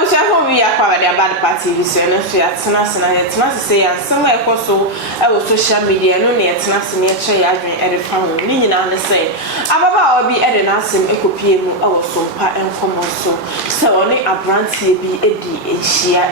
was we are quite about party, we say, and she had Sanas say, and somewhere also, I was social media, no near Sanas near Chay at the phone, leaning on the same. Ababa will be adding us in Ecopium, our so part and common so only a brand be Eddie, and share,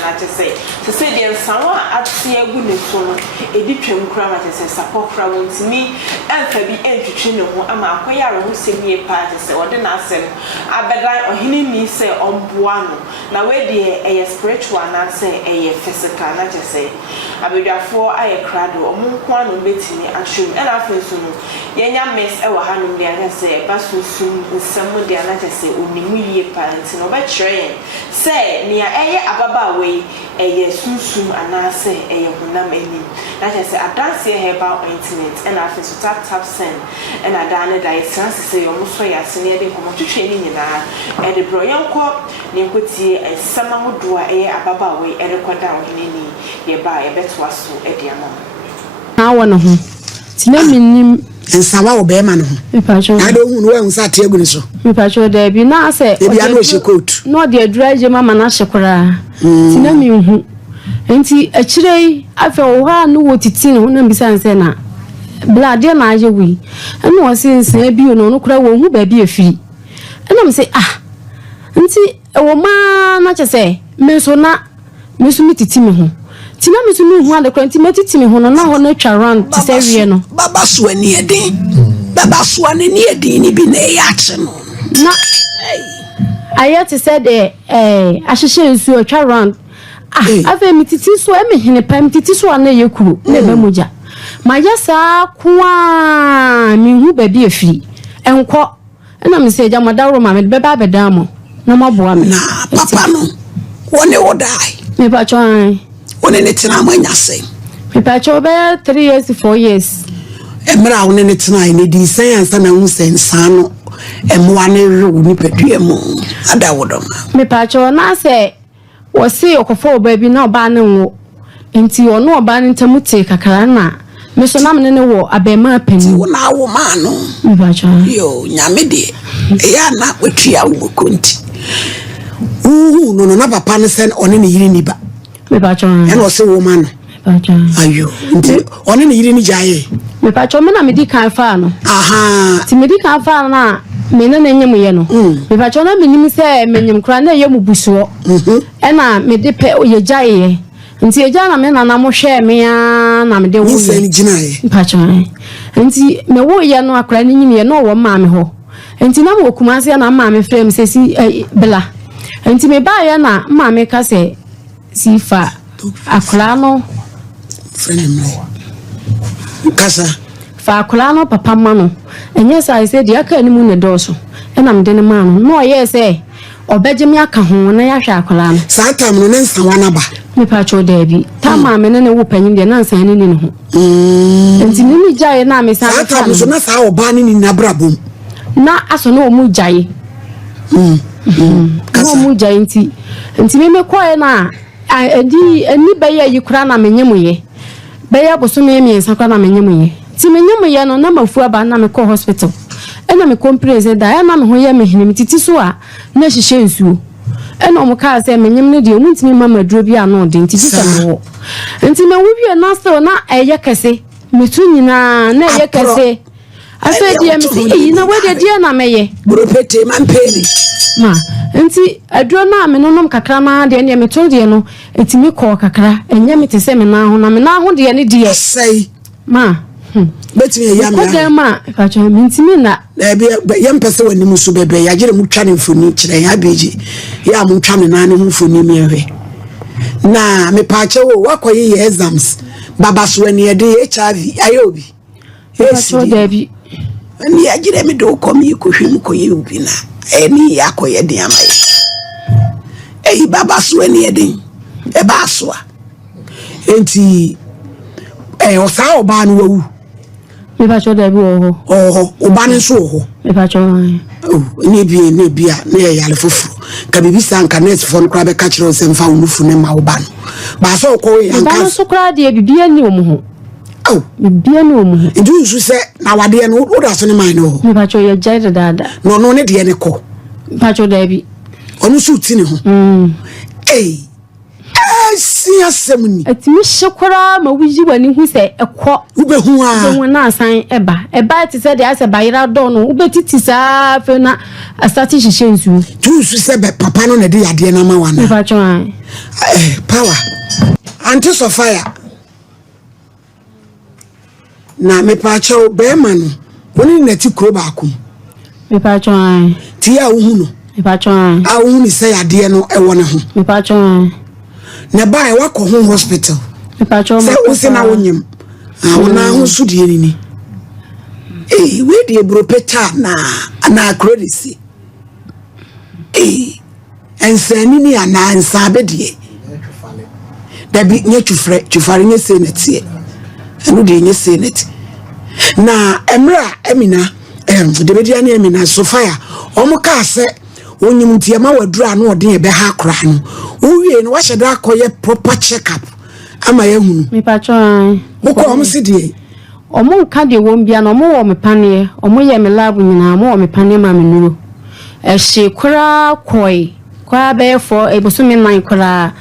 not to say. To say, dear, someone at sea a good woman, a different grammar as a support crowd to me, and for be entry, no, I'm a choir who sing me a party, or the Nassem. I bet I or he say on Buano. Now, where the spiritual and say a physical, not just say. I be therefore I crado or Munquan betting and shoot, and I feel soon. Yenya miss our hand, and say, Basu soon, and someone the another say, only parents, no by train. Say, near Ababa way, a soon, and I say, a Hunamini. That I say, I dance here about internet, and I feel to tap send, and I done it. I say, almost so I seen it come to training in and the Broyan Court, Ninquity, and someone who do a Ababa way, and a down in any, buy a bet was so at the amount. I want to. Tinamini and Sawa Beman. I don't know what's at Yaguso. Patrol there be now say, I know she could. No, dear, dry your mamma Nashakura. Tinamini. And see, actually, I felt one knew what it's in on besides Sena. Blood, dear Maja, we. And no, since maybe you know, no crowd won't be a fee. And I'm say, and see, a woman, not to say, Mensona, Missumiti Timiho. Tinami to me one the quantimated Timiho, no one around to say, Riano. Baba Swan near day. Baba Swan near Dini be a action. No, I had to say, I should show you a around. I've emitted so I mean a pam titis one you could never muja. My yasa qua me who be a fee and quo and I'm say Jamadaro mamma beba damo no more boy. Papa no one will die. Me patron one in it now when I say me patron bear 3 years to 4 years. And brown in it now in the science and I won't say sano and one room petrium. And I would me patron I say was say or baby no banning into your no banning tamuti kakarana. Miss Naman in the war, a bear mapping. One hour man, yo, Yamidi, a not with you, couldn't. Ooh, no, never panison on any uniba. Me patron, and was a woman. Are you on any unijay? Me patron, I medica fan. Aha, Timedica fan, Menon and Yamuano. Me patron, I mean, say, Menyam Crane, Yamubuso, and I made the pet or your jay. And see a gentleman and I'm share me and I'm the one patron. And see me warrior no crying in no one mammy ho. And see no Kumasi and a mammy frame says Bella. And see me buy na mammy case see fa a colano Casa fa colano papa mano. And yes, I said, the Aka moon a dorsal. And I'm the man. No, yes, eh. Or Benjamin Cajon, I shall colano. Satam no Sawanaba. Me patro Debbie, Tama men and a whooping in the answer in home. And Timmy Jay and I miss Satam, not our banning in Nabrabum. Not as no mujay. No mujainty. And Timmy quiet now. And any bayer you crana menyumuye. Bayer was so many and Sakana menyumuye. Timmy no number for Banamico Hospital. And I'm a compress that I am who am him titisua, no she shames you. And on car say, Menyam, you want me, Mamma, drove you no dinty. And to me, we are not so not a yakase. Mituna, no yakase. I said, dear Missy, you know where the dear Namaye. Brupete, man, penny. Ma, and see, I draw now, Menonum Cacrama, the enemy told you no, it's me call Cacra, and Yamit seminar, and I'm now on the any dear say, Ma. But me, young man, if I try mean to me that there be a young person when you must be, I get a muchanin for niche, and I be ya muchanin animal for me. Na me pacho, what were ye exams? Babas when ye day HIV, Iobi. Yes, Debbie. And ye get me do come you could him co you be now. Any yako ye dear my. Eh, Babas when ye ding. A baswa. Ain't he? Eh, or sao ban woo. Me patro Debbie oh, Obanin so. Me patro. Oh, nebia, near Yalfufu. Cabibisa and Canet from Crabbe Catchers and found Mufunem Alban. But so call you so crowd, dear, be a new. Oh, be a new. Do you say, now I didn't know what else in my know? Me patro, your jaded dad. No, need the co. Patro Debbie. onu so tini ho si asemni atimi hyekora ma wuyi wani hu se ekọ ubehu a wo na asan eba ti se de ase bayira do no ubetiti sa fe na asati hihye nsu tu su se be papa no na de yade na ma wana pa chon power anti Sophia na me pa cho be ma no woni na ti kro ba akum me pa chon ti ya hu no me pa chon a hu ni se yade no e wo ne ho me pa chon na ba wa ko home hospital me pa chon se o se na wonyem wona ho so de ni we de bropeta na credit ensani ni ana nsa bedie da bi nye twufare nye senate enu de nye senate na emra emina de bedia na emina Sophia omuka se onyim tiama wadura na ode ebe ha akora no uwie no wa hyeda akoye proper check up ama ya hunu me patron boko omse de omo nka de won bia no omo wo me pane omo ye me lab nyina omo wo me pane ma me nuru ehye kora koi kwa be for eboso me nan kora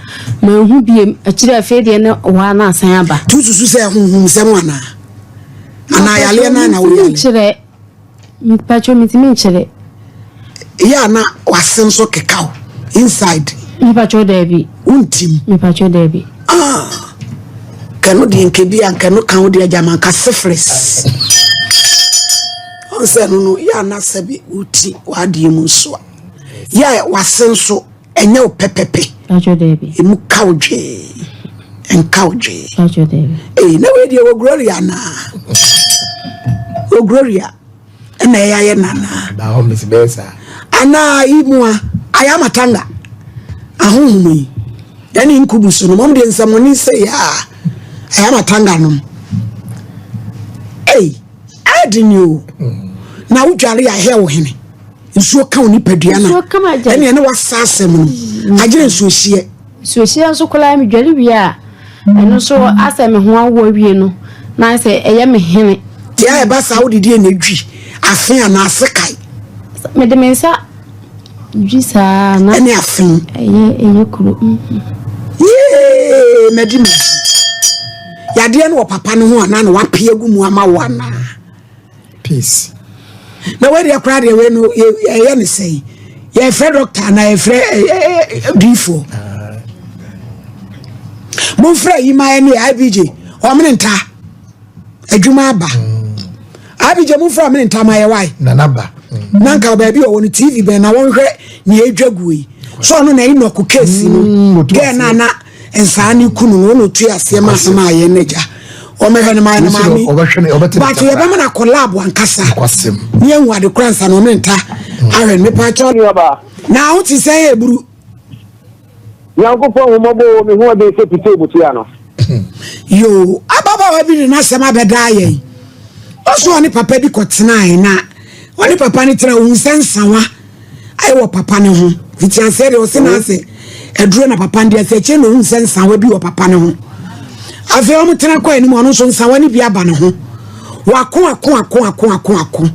ma hu biem akire afi de ne wa na asan aba tutusu se hunhum se mo ana yale na wo yale chire me patron mitimi nchire ya na wasen so kekao inside me patron debi untim me patron debi kanu di nkebi an kanu kan odi ajama ka sefres onse no ya na sebi uti wadi mu so ya wasen so enye opepepe patron debi emu kaudwe enkawdwe patron debi na we di wo gloria na o gloria na ya nana da ho miss besa ana imua ayamatanga ahunhumi yani inkubuso no mom de nsamoni se ya ayamatanga no adinyo na udware ya he wo hene nsuo ka oni padua na ene ene wasasem no agire nsuo hie nso kola mi dware wi a eno so asem ho awo wie no na se eye me hene ya e ba sa odidi enedwi afen ana asekai me de mensa jisa na ene afen eye kuro medimi yade no papa no ho ana na wapie gu mu ama wana peace na we dey crowd we no ye ne say ye free doctor na ye free bifo mo free yi ma ene IBJ o me nta adwuma aba IBJ mo free me nta ma ye why na naba nanka ba bi o woni TV be na won hwe ni edwagu yi so no na inoku case no ge na ensani kunu no tu ase ma ma ye neja o me hwe ne ma mi but ye be na collab ankasa kwasem ni enwa de kransa no me nta ahwe me pa cho na o ti say eburu Yankofo homobo me ho be se pite butia no yo ababa wa bi na sama beda ye o so ni papa bi kotenai na oni papa ni tira unsensawa ai wo papa ne ho fitianse de o se na se eduro na papa ndi ase che no unsensawa bi wo papa ne ho afi o mutena kwa ni mo no so nsawa ni bi aba ne ho wako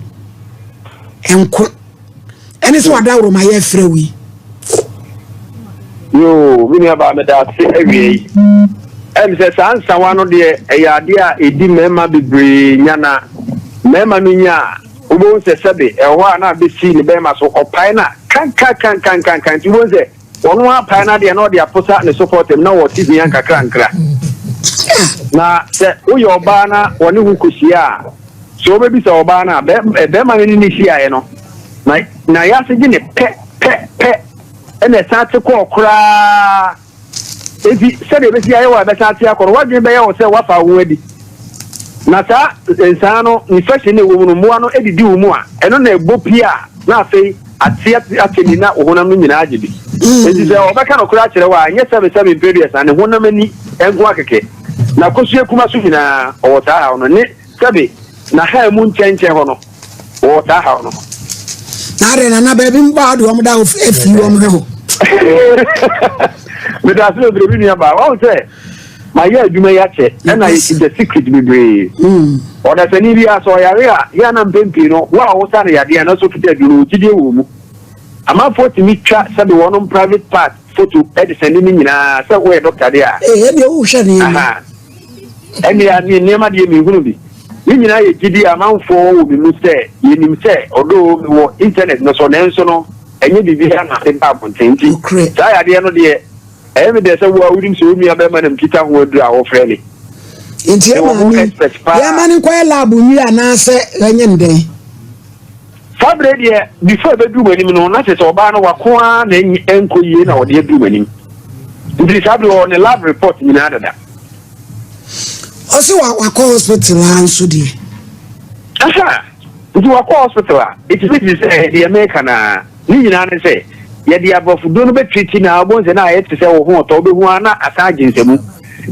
enko eni so wadawro ma ye frewi yo mini aba me da se awie se sansawa no de eyade a edi mema bebre nyana mema no nya ubo se sebe eho na be si ni be ma so opai na kan ti won se wonu apai na de no de aposa ne support em na wo ti bian kakra na se uyo oba na woni hu kusia so be bi se oba na be ma ni ni hia ye no na ya se gi ne pe ene saate ko okra ebi se de be si aye wa be saate akoro wadwe be ye wo se wafa wo adi na sa ensano infection ne wo mu ano edidi wo mu a eno na ebopia na afei ateni na ohonam no nyina agyebi edi se obeka no kura kire wa anye 7 periods ane honam ani enko akeke na kosue kuma so nyina owota ha no ne sabe na ha mu nchenche ho no owota ha no na re na baby mba do omda efi wo mheho me da so bebre ni aba o se my year adwuma ya che na the secret bebre o da sani bi aso yare a ya na mpempi no wa wo sa na yade na so tuta duro gide wo mu ama photo mi twa sabe wono private part photo edison ni nyina say we doctor there eh e o hwe ni aha eni ya ni nema de mi hunu bi ni nyina ye gidi amanfo wo bi mu say yenim say odo mi wo internet no so nenso no enye bibi ha na tempa bontenti sa ya de no de me de say wo awudim so mi abema na mkita ho adu a wo frɛ ni nti ya mani kwa lab nwi anase ganye ndɛn fabre de before be du manim no na se oba no wakoa na enko yie na ode du manim ndi sabre on the lab report nyina dada osi wa hospital anso di aha ndi wa hospital it is say the American na ni nyina ne say ye dia bofu do no be treat na abonze na ayete say wo ho to be hu ana asaje nsemu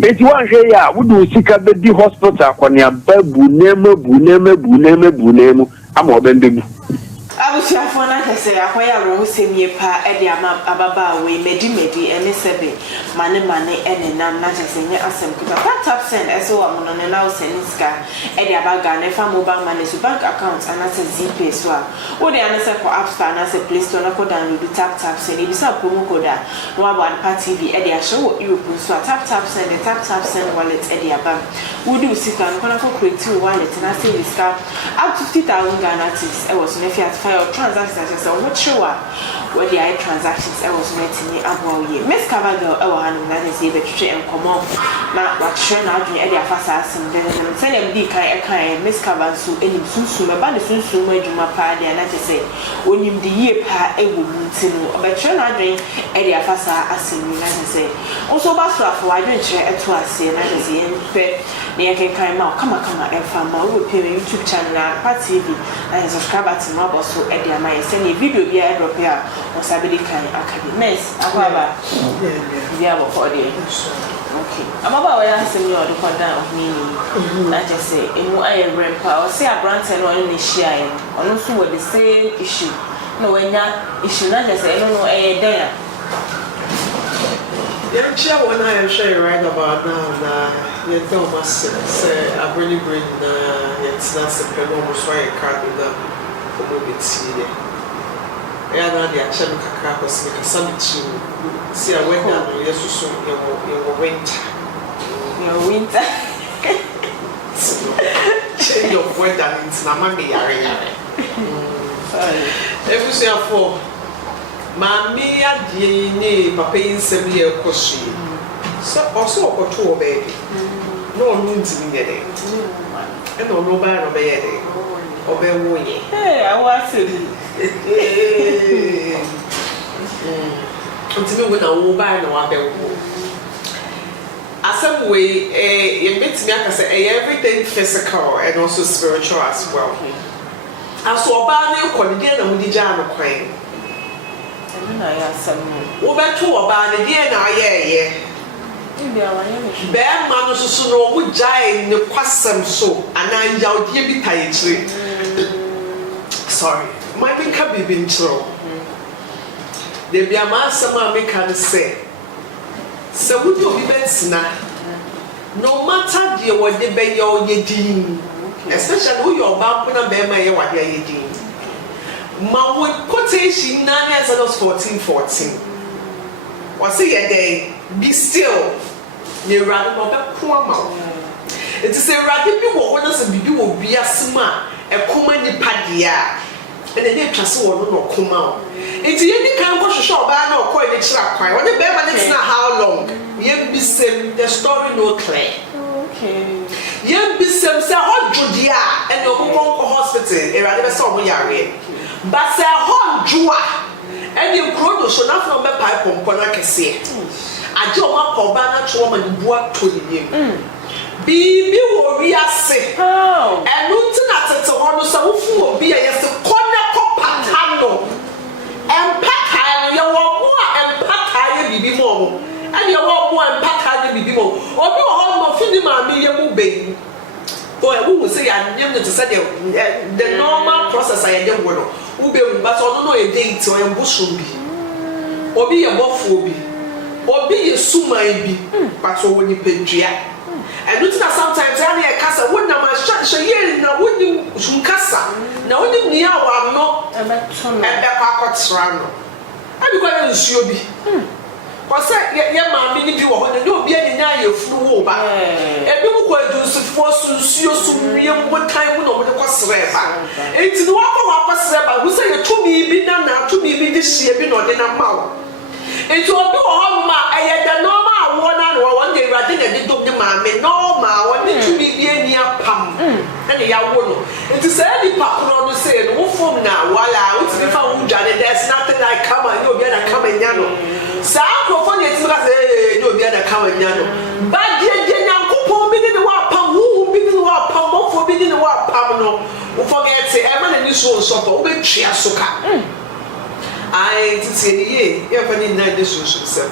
enti wan hwe ya wudu sika be di hospital konia babu nemu ama obembebu abusiafo na kese akoya ro semie pa e de ama ababa we medi ene sebe mane ene nam na kese nye asem kuta tap send eso wa mono ne na o seniska e de abaga na fa mobile money so bank account ana se zipay so a wo de ana se ko app store na se play store na ko download tap send e bisa promo code a no aba pa tv e de a show Europe so tap send the tap send wallet e de aba wo do sika no na ko create wallet na se riska up to 50,000 Ghana cedis e was no fiat file transactions so what show where the eye transactions I was meeting about ye Miss Cavago I want to say the tree and come on na what show na adwene e dey afasa asem den dem say dem di kan Miss Cavago so enim sunsun ba ne sunsun ma adwuma pa de na say onim di ye pa e wo muntinu obetwe na adwene e dey afasa asem ni na say also ba so afọ adwene kire eto ase na say pe ne yake kan ma kama e fa ma wo pe YouTube channel na pa TV and subscribe to my boss so e dey am say ne video bi e drop here o sabedi kan academy akwaba yeah for the okay amaba we have some your record down of me na just say enu aye rempa o say abrante no ni share ono so with the same issue no wenya issue na just say no eh den yeah chia when I am sharing right about now you tell us say I really bring it's not the people who try card with them for movie yeah na dia chemi kakra ko se ka samichi see I went down yesusu your winter change your weather into na ma me yare ebusi afọ mami adie ni papa yinsem ye koshi so also okoto obedi no onu ntimi yede e no no ba no be yede obewo ye I want to ntimi wo na wo ba na wa bewo asem we you meet me akase everything physical and also spiritual as well aso oba na ekoni de na mudi ja no kwan na ya asem wo beto oba na de na ayeye be ma no susu no mu jai ne kwasem so ana yawde bi taye kire sorry my bin ka bi bin chiro de bia ma asema me kan say se wudi obi betina no matter the what de be your yedin especially who your bampo na be ma ye wa de yedin ma wo quotation na ne Exodus 14:14 was say ye day be still ne rade no be ko ama it is a rade bi wo na se bibi wo biasema e koma ni padea and then trust wo no koma o enti ye ni kan ko hwehwe oba na okọ e kira kwan wo de be ma ne na how long ye be same the story no clear okay ye be same say ojudia and okọ hospital e rade be say omo yare but say honjua and you krodo so na from be pipe pompo na kese aje o ma ko ba na cho ma bua to ni bibi wo wi ase enu ntina tete ho no so fu obi ya yese kona ko patano empaka no ye wo mo empaka ye bibi mo and ye wo mo empaka ye bibi mo obi ho mo fini ma mi ye mu be o e wo say ya nyem no to say the normal process I dey wo no wo be but ono no e date o embo so bi obi ye bofo obi ye suman bi but o woni pedua and it's not sometimes I need a casa wouldn't my shut ye na wouldn't some casa na wouldn't near one no and back rano Abi kwa nsuo bi. Kwase ye maame ni bi wo ho na obi ani na ye furu wo ba. Ebi mu kwa adusufo nsuo sumwie mbotan mu na omo de kwasere ba. Enti no wakọ kwasere ba, wo se ye tumi bi na tumi bi de hie bi na ode na mawo. Enti obi wo ho ma eye da normal awo na no wo de Awurade na de dom de maame normal wo de tumi bi ani apam. Na ya wo no. Enti se di pakro no se no wo fom na wala wo ti fa wo dwane there's nothing like come and obi na come nya no. Sa akrofo na eti ka se no obi na come nya no. Ba je Nyankopon bi ni wa pam wo bi ni wa pam mo fo bi ni wa pam no. Wo forget e ma na ni so so wo be twa so ka. I titi ye fa ni na de so sem.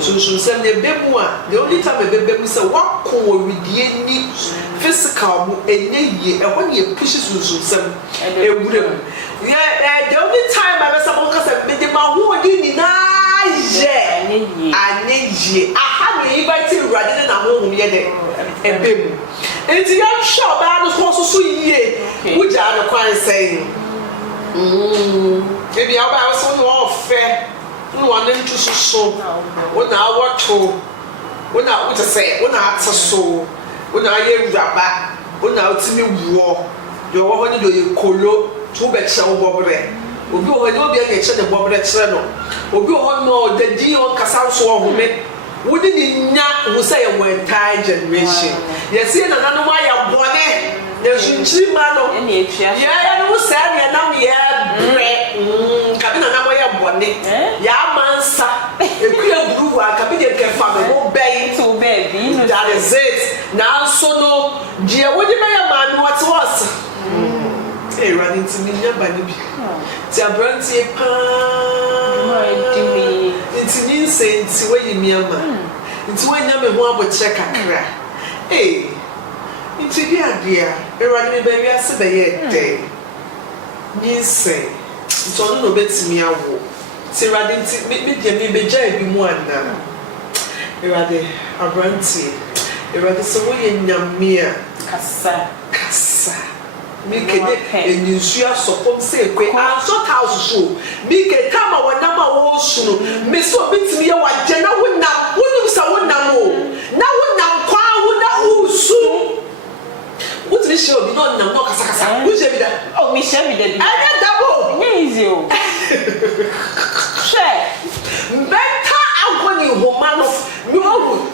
So sem na bemu a the only time bemu say wa ko widie ni physical mu enye ye e ho ne push so sem e wurem. Yeah, the only time I was about to say me de ma ho ni na je anye aha me invite Awurade na ho ye de e bemu. Enti ya sure ba no so yie wo ja no kwan say ebi aba so no ofe no wan ntu so wona awoto wona wo te say wona atso wona aye wuraba wona otimi wuo yo wo ni do ye kolo tu be che wo bobre obi o ni obi a che ne bobre kire no obi o no dadi on kasa so o home wo ni nya wo say ye entire generation yes ye na nanu ma ya bone na sunchi ma no ya no say na nam ye bre kabina na mo ye bone ya mansa ekuya guru wa kabina ke fa me mo bey to baby no that is it na so no je wo di ya ma no what was running to me nya ba ni bi ti abrantie pa nti ni senti we yi miama nti we nya me ho aboche kakra nti dia running be wi ase be ye de ni se nti ono no betimi awo ti running nti me de me be ja bi mu ana running abrantie running so we nyame a kasa mi kede enyusua sopom se kwe anso house show mi ke kama wanama wo sunu mi so bitimi ye waje na wonam wonim sa wonam o na wonam kwa wo na usu wotiri she obi no nam no kasa wo je bi da oh mi she bi da bi anya dabo nye easy o she beta agoni homano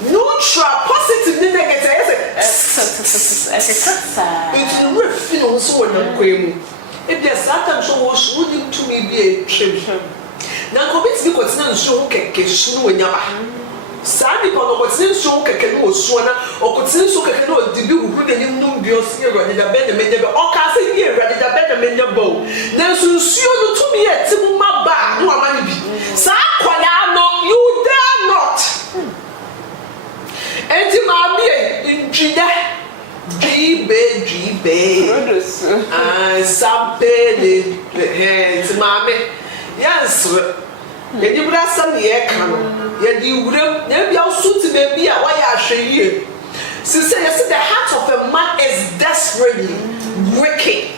neutral positive ni negative it's no refino so na kwemu e bia satan so wo so ni tumi bi e twem na ko bit bi ko tina nso keke su no wanyaba sadi ko no ko tina nso keke no osu na o ko tina nso keke no dibi huru de nim no bi o si Awurade da be na me de be o ka se ni Awurade da be na me nya bo na nsuo no tumi e ti mu maba no amani bi sa kwala no you dare not enti ma bi njida dribe sampele enti ma me yansre yedi brasa me ye ka no yedi wurem na bia osuti be bia wa ya ahweyie since the heart of a man is desperately wicked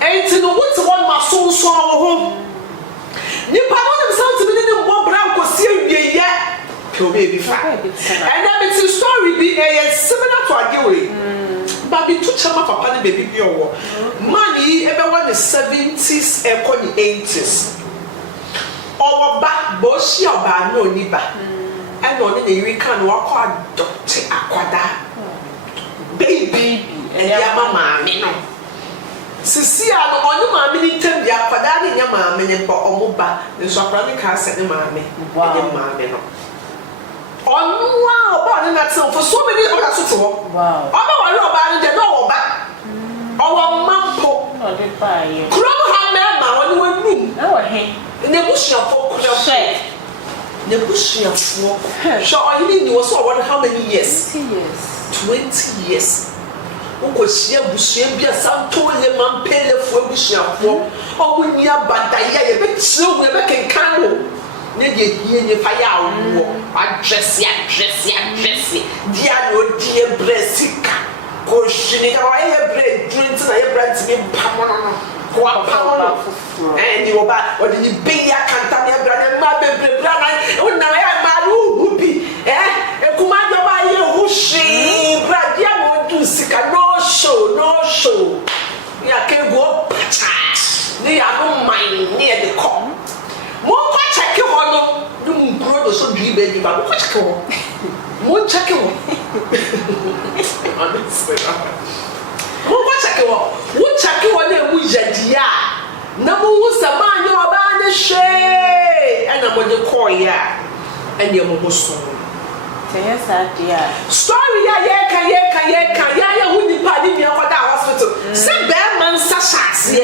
enti no what one ma so so ho ni pa no dem sound to be ni mbo bra ko si awie ye baby fa and that it's a story be similar to Agewe but be too chama papa ni baby bi owo money ebe one the 70s e ko ni 80s owo ba bo shi oba no ni ba and no ni we kan wa kwa adopt akwada baby and ya mama mi no sisi a no oni mama ni tem ya akwada ni nya mama ni ba omo ba nso akwada ni ka se ni mama ni mama no wow oba na tell for so many other so to wow oba wa ro oba ni de no oba owo mampo no de pa ye krom ha me ma woni wonum na wo he ne busuafo krom ne busuafo so oyini ni wo so what how many years 20 years uko shia busua bia santo le mampele fo busuafo owo ni abadaya ye be tire wo ye be kenkan wo ne de die fa ya wo address dia no die bresika ko shini ka wa ye bre drink na ye brand me pamono no Kwa power and you about what did you be ya Cantania brother brother oh na ya maru ubi e kumanya ba ye hushi bradia mo do sika no show ya ke go pacha ni ya no mind ni e de come mo ko check ho no dum grow do so dui baby ba ko check ho mo check ho mo ko check ho wo check ho na mu yadia na mo wu sama anya oba na hwe ana mo de call ya ene mo so Yes, dear. Story ya hu nipa di mi akoda hospital se be man sa shase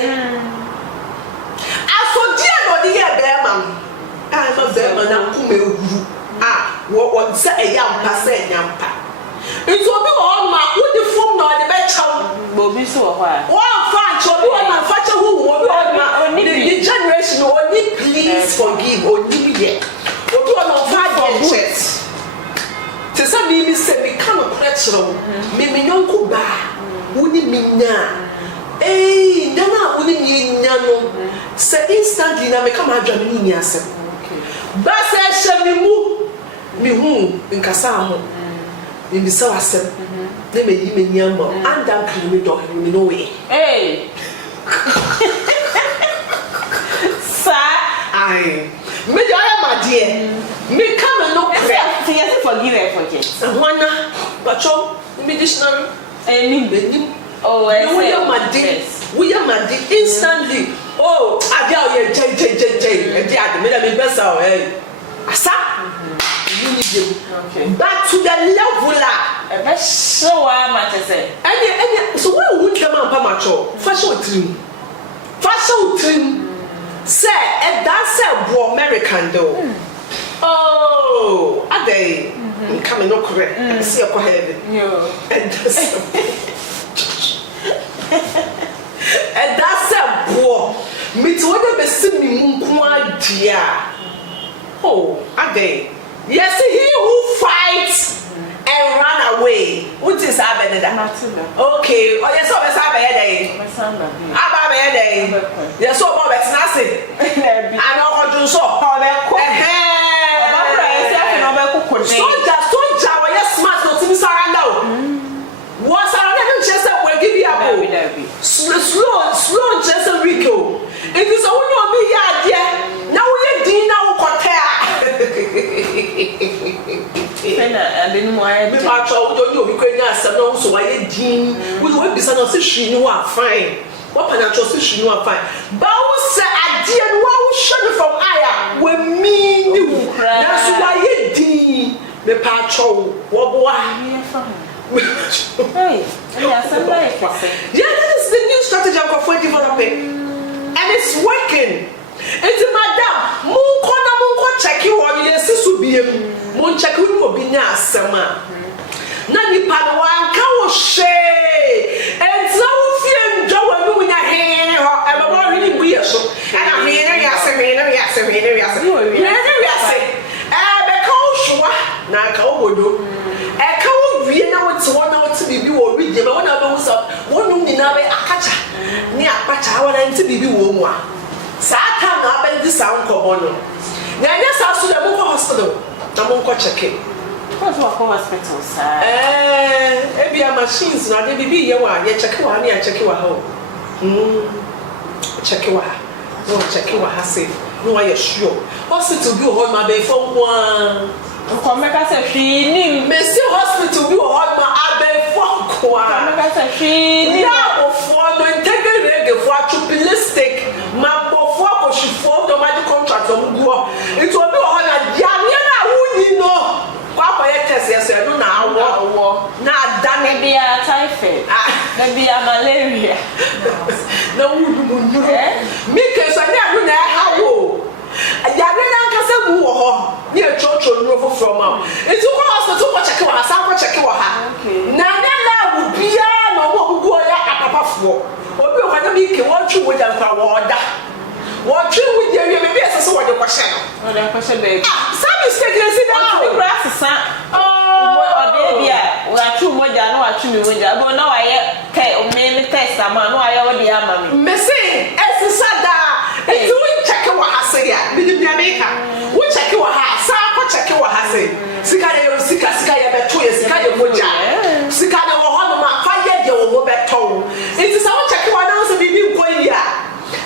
aso dia no de ya be man ma be man na kuma ehuru wo se eyampa se enyampa nti obi wo ma wo di fom na de be chaw Bobi so ho a. wo fa chaw bi wo ma fa chaw hu wo bi the generation only please forgive only be obi wo no fa get Tesa mi se mi kan okretro mi nyonko ba woni minya dana woni minya no se instantly na me kam adwa mi ni asem ba se hye mi mu mi hu nkasa ho mi bi se wasem na me yi me nyamba anda kan mi do mi no we sa ai me do ya ma die me come no Yes, forgive and forget. Wana bacho medicinal enim Oh, we are mad instantly. Oh, adia ye jay adia me da me besa o asa you need them back to the level a so matter say and so why would come and pamacho fashion trim say and that's a American though. Oh, are they coming up correct? See a heavy. And that's a boy. Me to what they see me dear. Oh, are they? Yes, he who fights and run away. What is happening? Okay. Oh, yes, always happening. Yes, so about it's nothing. I know how to so. Soldier, why you smart not to be surrounded? What's around just a way give you a slow, just a Rico. If it's only me, yeah, now we're dinner. I didn't want to march out on you because no, so I dean with what business she knew are fine. What financial she knew are fine. Bounce a dear wow shut from Aya when me knew. That's why you dean. Me patrol, what boy? Hey, yeah, that is the new strategy for developing, and it's working. It's madam, moon check you on your sister be moon check you will be now summer. Nani Padawan can share, and so fear Joe and doing a hand, I'm already weird, so and I'm here, na ka obodo e ka wo wie na wo ti wona wo ti bibi wo ri je ma wona be wo so wonu ni na be akacha ni apacha wona nti bibi wo mu a sa ta na ba di sa nkobo no na nya sa so da mo ko hospital na mo ko check in What's what hospital sa e bia machines na de bibi ye wa ye check wa ni a check wa ho check wa no check wa ha say no wa ye sure hospital bi ho ma be fo kwa Komeka se fini. Messi hospital bi wo hot ma abefo kwa. Komeka se fini. Na ofo no integrate the for chupilistic. Ma bofo ko shifo no ma di contract o mguo. Itu obi wo na dia na wuni no. Kwa kwa ye test yes no na awo. Na dane bia typhoid. Na bia malaria. Na wunu mu. Mi ke so na no na hawo. Yare na nkase mu wo ho. Ni e chocho no from am. Itu ko hospital ko check wa sa ko check wa ha. Na na lab bia na wo gugu ya apapafo. Obi o kwanya mi ke won twu wo ja kwa wo da. Wo twu wo je wi me bi esese wo de kwahye no. Wo de kwahye be. Some mistake you see that. Wo grass sa. Oh, o de bia. Wo atwu mo ja na wo atwu mi mo ja. Bo na wa ye kai o me test ama no ayo de ama me mese esisada enti we check wa hase ya bi bi America we check wa ha sa ko check wa hase sika de sika ya beto ya sika de moja sika de wo ho no ma fa ye de wo beto enti sa we check wa na so bi bi nko ya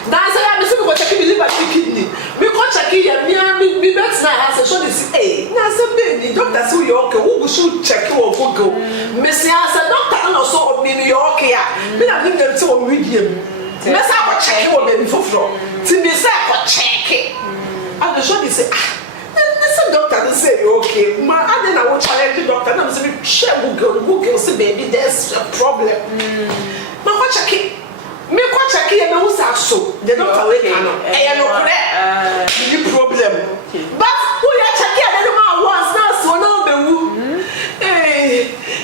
na say ya me so ko check bi liver kidney me ko check ya mi bet na hase so this na say be doctor say you okay wo go should check wo go me say asa doctor no so me you okay ya me na me dem say wo medium me say ko check wo be foforo ti me say ko check and the show say doctor say you okay ma I then I will challenge the doctor and say share Google say baby there's a problem ma ko check me ko check e me who say so the doctor we can no e no the problem but who ya check e the man once now so no be wu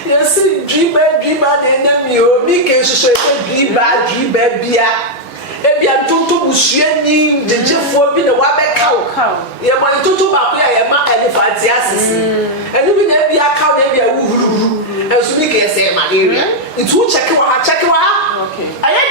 you see dreamer na mi o mi ke so dreamer bia ebi antonto busuani jejefo bi na wa beka wo ye mo antonto ba ko ya ma elephant asisi enu bi na bi aka na bi awuhuru enso mi ke say malaria itu check wa okay aye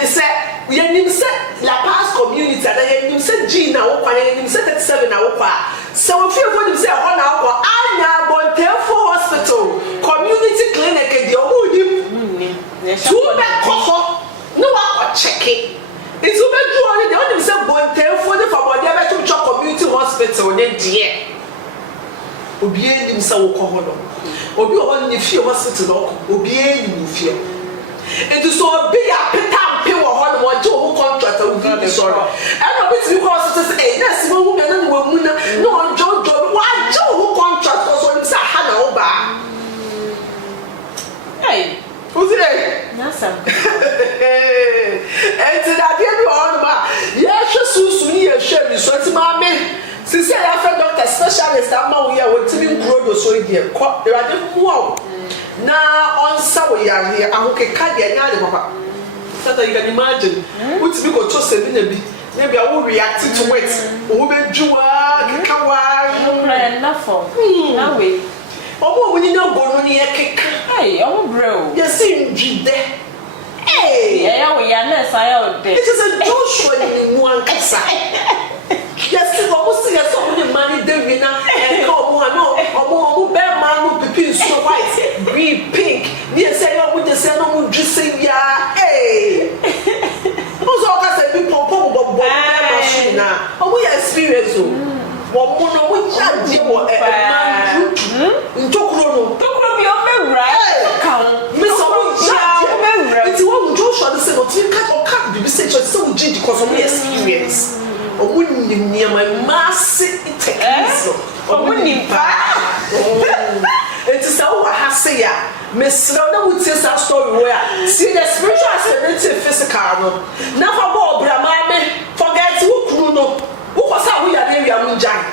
de say ye nim say la pass community na ye nim say G na wo kwa ye nim say 37 na wo kwa so we feel for nim say ho na wo anya Bontefo hospital community clinic de o nim tu be koko no wa check it it's over do the only say Bontefo the for body be to check community hospital ne die obi enim say wo ko ho no obi o ni fie hospital no obi enim fie it is so big a petam pe wo ho no wo je wo contract wo bi sorry and obi ti ko hospital say yes wo mu na wo mu na no jojo wa je wo contract so ni say ha na wo ba hey who's it nasa enti da dia bi ho no ba ye hwe susu ni ye hwe mi so ti ma me si say ya fa doctor specialist ama wo ya wo ti mi nkuro do so die ko irade mu na onsa wo ya here ahokeka de nya de papa so that you can imagine what we go to say na bi I will react to it wo be juwa kekawa no na for na we omo woni na go no ne keka hey omo bro yes ndwide ya wo ya na sa ya o de it is a Joshua ni mu ankasa yes omo see yes omo ni mani de na e ko omo no omo be man no pipi so white green pink ni say omo de say no mu dwese ya ozo ka say bi pompo bobo machine na omo ya experience o omo no wo charge wo man ntokuro no tokuro bi o mewura kan mi so mo charge o mewura it wo Joshua de say no ti ka o ka bi say just so gidi because of experience omo ni my massive techniques omo ni pa it is how I say ya Miss Rona would say that story where see the spiritual stability physical no never go brama me forget who kunu who was how we are there we are munjai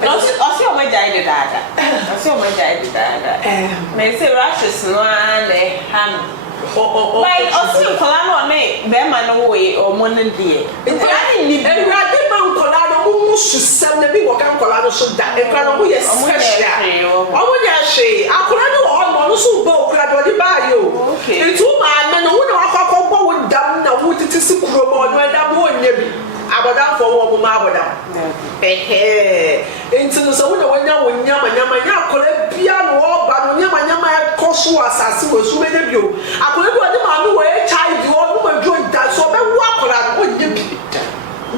osi o mejai de dada me say rashes no ane ham like osi kola no me be ma no we o mo ne die ani ni e ra de man kola no mu susem na bi wo kan kola no so da e kra no ye special o mo ya she akola no no so bo kra do di ba yo itu ma me no wo na akọ bo wo dam na wo titi si kuro mo no da bo nya bi abodan fo wo ma abodan enti no so wo na wonya nya akola bia no ba no nya koso asase wo su me na bio akola bi wo de ma no wo HIV wo no ma jo da so be wo akola no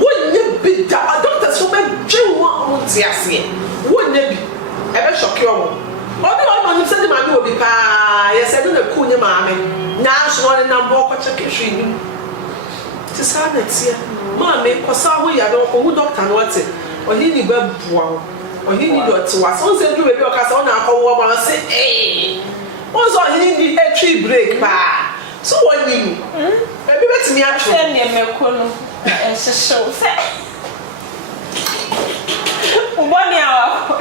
wonya bi da doctor so be je wo ti ase wonya bi e be shock yo obi o no se de ma no bi pa ye se no na ku nya ma me na so no na bo ko check hwe ni ti sa na ti ma me ko sa ho ya do ko doctor no ate o ni ba bua o ni do ti wa so se du be o ka sa o na akọ wo ma se o so ni a tree break pa so what you e bi betimi a tro se ne me ko no e se so se o boni awa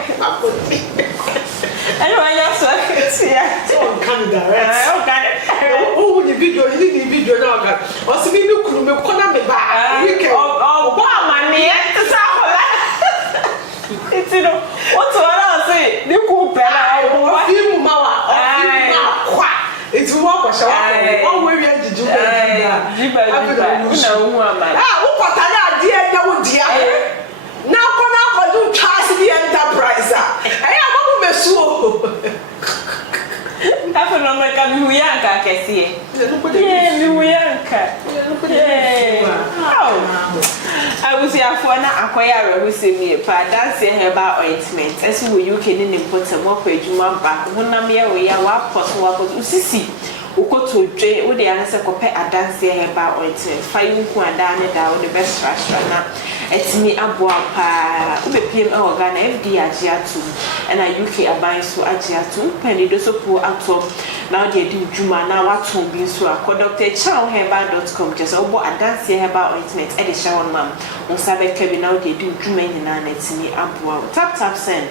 I know I just saw it. Yeah. So Canada, right? Okay. Oh, the video now. God. O se bi mi kunu me ko na me ba. Weekend. Oh, ba ma me. Sa ko la. It's no. What I say? The ku pela. O fi mu ma wa. O fi mu ma kwa. It's what show. One way you do. Jiba. Una uma. Ah, who patana dear na dia. Now kona do trust the enterprise. I am mesuo. Hapo ndo mweka mihuyanka kesie. Mihuyanka. I was here for na akwaya we say me pa dance herbal ointment. Esi wo UK ni important mo kwa adwuma ba. Wonam ye we ya wa poso usisi. Ukoto dwe wo de anase kope adanse herbal ointment. Fa yu ku ada ne da wo the best restaurant na etimi aboa pa. Ubepiem e organ FD agiatu na UK aban so agiatu. Peni do so po ato na de di dwuma na wato bi so akọ drchaoherbal.com just obo adanse herbal ointment e de shower mam. Unsabe kebi na de di dwuma nyina na etimi aboa. Tap send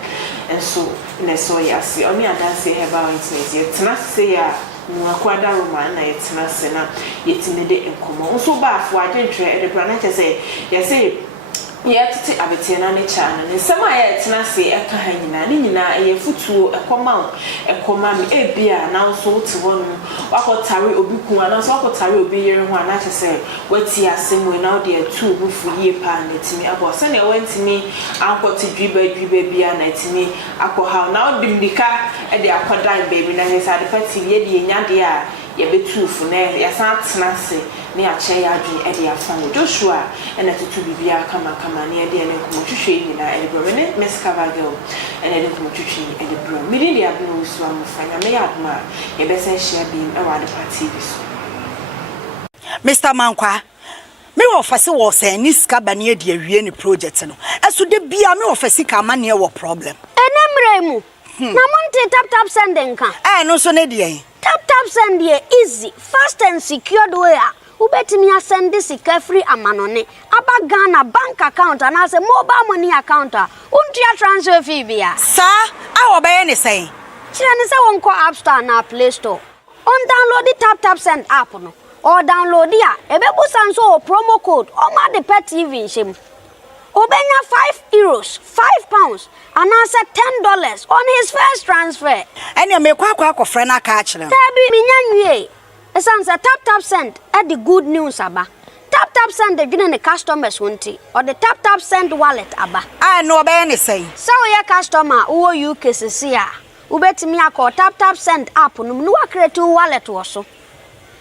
and so na so ya si oni adanse herbal ointment ye tena se ya Mwakwada Roma na yetina sena yetine de enkomo nso ba afo adwentwe de bra na kyese yese yetete abetiana ne chana ne sema yetina se eka hanyina ne nyina eyefutuo ekoma me ebia na nso wote wonu wakotare obi ku ana nso wakotare obi yere ho ana kyese wati asemu na de atu bufu yie pa na timi abo se ne wantimi ankoti dwiba bia na timi akoha na odimdika e de akodan baby na hesa de pati ye de nyade a ye betu fu na ya san tena se ne ache ya adwi e de afan Joshua e na tutu bibia kama ne de ne komo twhwe ni na e bro ne meskava girl e na de komo twhwe e de bro mi de abno usu amfanya me ya adma ye be se share bi e wa de party bi so Mr. Mankwa me wo fase wo se ni ska ba ne de awie ni project no eso de bia me wo fase ka ma ne wo problem enemremu na monte tap sending kan no so ne de tap send ye easy fast and secured way ubetimi asend sika free amanone aba Ghana bank account and as a mobile money account untia transfer fee bia sa awo be ne say kire ne se won ko App Store na Play Store on download the tap send app no or download ya ebebusan so promo code o ma de pet TV nshim obenya €5 £5 and answer $10 on his first transfer ene me kwa friend aka a kire tabi minyanwie esanse tap send at the good news aba tap send the gene customers wonti or the tap send wallet aba no be ne say so your customer wo UK sisi a ubetimi akọ tap send app no mu wa create wallet wo so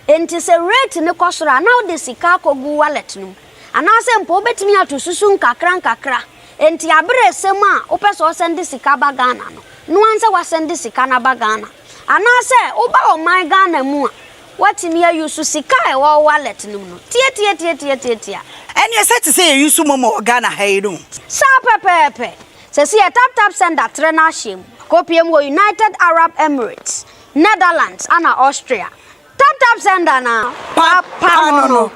enti se rate ne kosora now the sika kogu wallet no anase mpo betimi atosusu nkakra enti abre sem a opeso send sika ba Ghana no anse wa send sika na ba Ghana anase oba o my Ghana mu a watimi ayusu sika e wo wallet no tie eni set say yusu momo Ghana hairu sa pepepe se si tap send atre na him kopiem wo United Arab Emirates Netherlands and Austria tap send na papa no